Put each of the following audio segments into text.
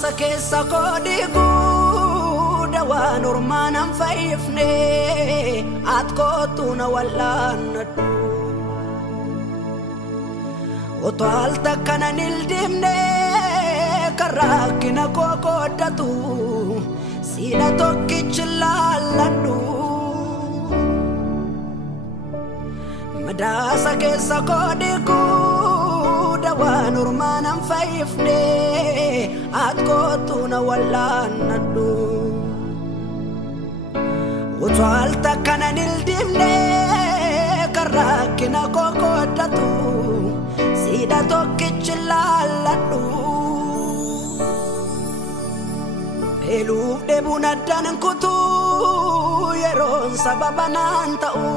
Madaasa keessa koodigu dawaan ormaanaan fayyifne at kootu na wallaannadhu otoo al takka nan hildimne kan rakkina koo kooddatu siidha tokkichi laalladhu Madaasa keessa koodigu dawaan ormaanaan fayyifne at kootu na wallaannadhu otoo al takka nan hildimne kan rakkina koo kooddatu siidha tokkichi laalladhu beeluuf dheebuun addaan hin kutuu yeroon sababa naan ta'u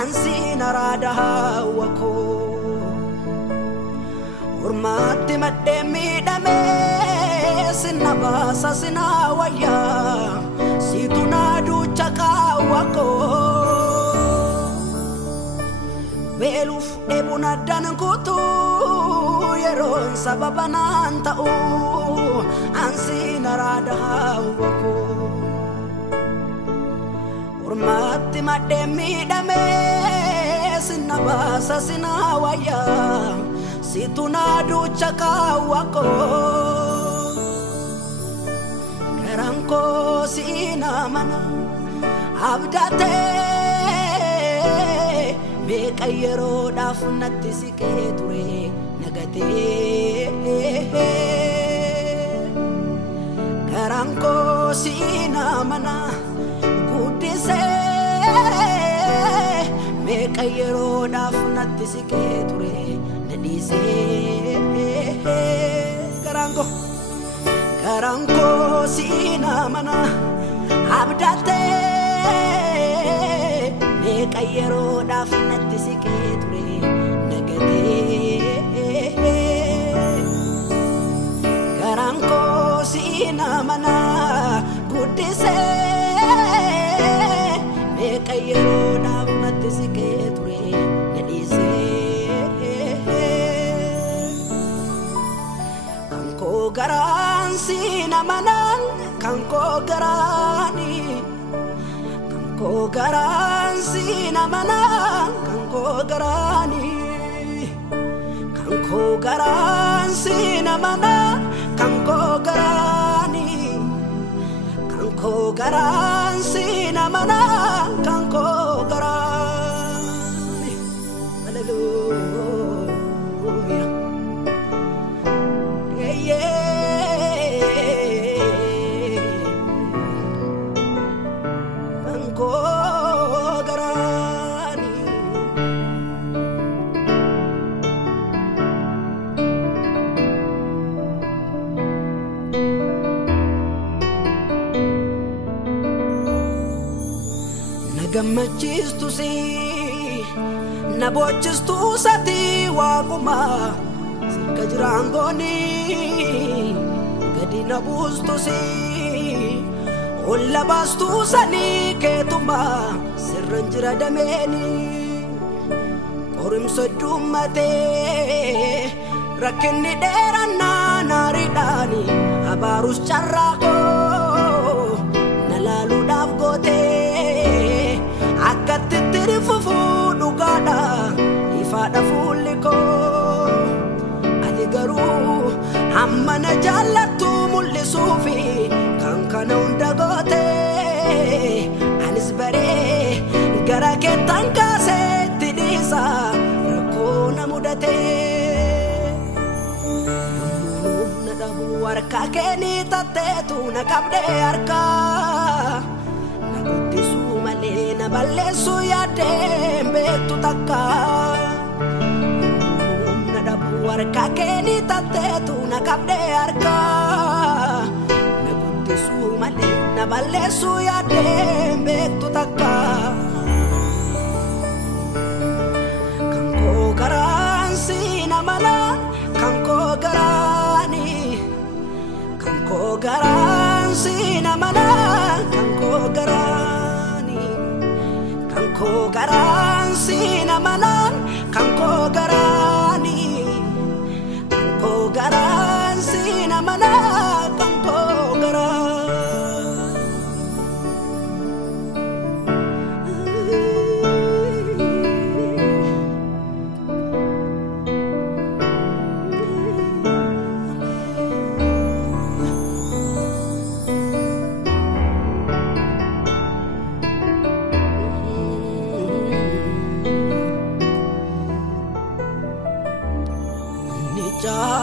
ansiin araada hawwa koo ormaatti maddee miidhamee sinna baasa sinna wayyaa siitu naa duucha qaawwa koo beeluuf dheebuun addaan hin kutuu yeroon sababa naan ta'u ansiin araada hawwa koo ormaatti maddee miidhamee sinna baasa sinna wayyaa siitu naa duucha qaawwa koo garaan koo siina mana abdatee meeqa yeroodhaaf natti siqee ture nagatee garaan koo siina mana guddisee meeqa yeroodhaaf natti siqee ture nadhiisee garaan koo siina mana abdatee meeqa yeroodhaaf natti siqee ture nagatee garaan koo siina mana guddisee meeqa yeroodhaaf natti siqee ture nadhiisee kan koo garaan siina mana kan koo garaani kan koo garaan siina mana kan koo garaani kan koo garaan siina mana kan koo garaani kan koo garaan siina mana kan koo garaani hallelujah kan koo garaani gammachiistu si na bochistu sati waaquma sirka jiraangooni gadi na buustu si olla baastu sani keetuma sirran jira dameeni qorimsa dummatee rakkinni dheeraan naariidhaani abaarus carraaqoo na laaluudhaaf gootee akkatti tirifufu dhugaadha ifaadha fuulli koo ati garuu amma na jaallattu mul'isuufi kan kana hunda gootee anis baree gara keettan kaaseetti dhiisa rakkoo na mudatee na dhabu harka keeni tatteetu na qabdee harkaa na guddisuu malee na balleessu yaadeen beektu takka na dhabu harka keeni tatteetu na qabdee harkaa na guddisuu malee na balleessu yaadeen beektu takka kan koo garaan siina mana kan koo garaani kan koo garaan siina mana kan koo garaani kan koo garaan siina mana kan koo garaani kan koo garaan siina mana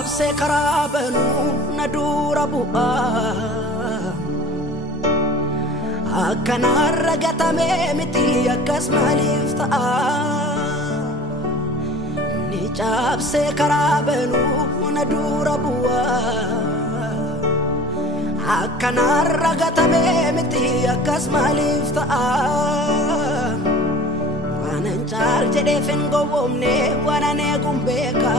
cabse karaa banuu na dura bu'aa akkanarra gatamee miti akkas maaliif ta'a ni cabse karaa banuu na dura bu'aa akkanarra gatamee miti akkas maaliif ta'a waanan caal jedheef hin gowwoomne waanan eeguun beeka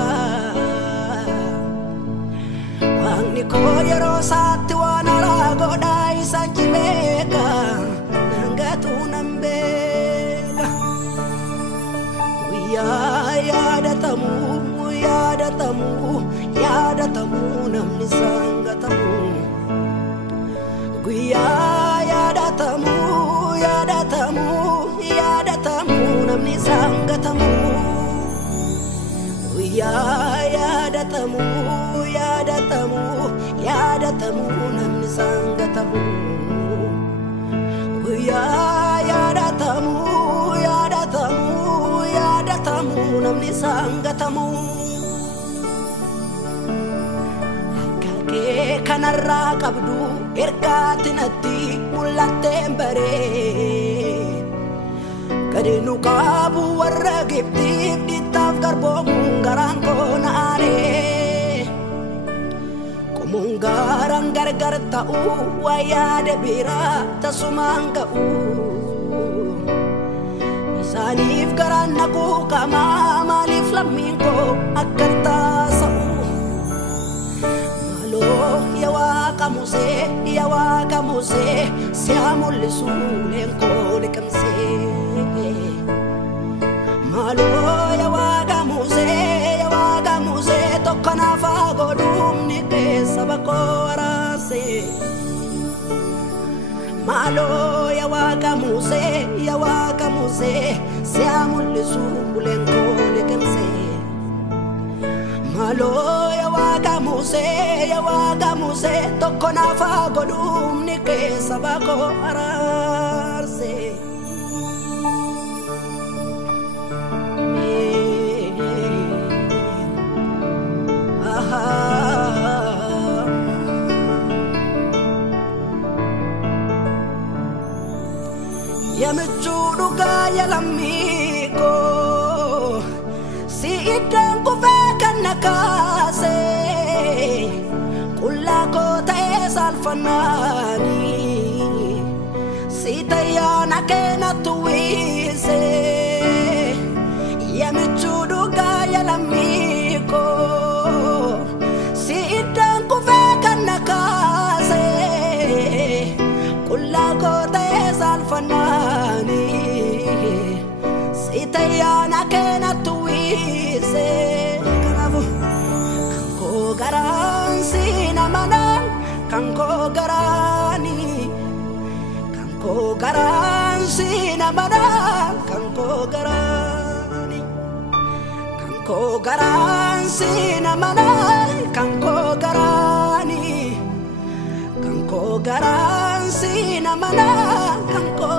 Wangni ko yeroo saatti waan haaraa godhaa isaan cimeeka nangatu nan beeka guyyaa yaadatamu namni isaan gatamu guyyaa yaadatamu namni isaan gatamu guyyaa yaadatamu namni sangatamu guyyaa yaadatamu namni sangatamu akkakee kanarraa qabdu ergaatti natti mul'atteen baree gadi nu qabu warra Gibxiif dhiittaaf garboomuun garaan koo na'aaree Mungaran gargar ta'u wayyaade biraa tasumaan ga'u isaaniif garaan naquu qamaa maaliif lammiin koo akka taasa'u maaloo yaa Waaqa Musee si'a mul'isu leen koo liqimsee maaloo yaa Waaqa Musee tokko naaf haa godhuumni sabako arase malo ya Waaqa Musee si'a mul'isu lenko lekemse malo ya Waaqa Musee tokko naaf haa godhuumni sabako arase Yamichu gaya lamiko si idan ku fekan nakase kulla ko taesal fanani si tayana kena tuwise Yamichu gaya lamiko si idan ku fekan nakase kulla ko taesal fanani Itayana kena tuwise kanavu kanko garan sinamana kanko garani kanko garan sinamana kanko garani kanko garan sinamana kanko garani kanko garan sinamana kanko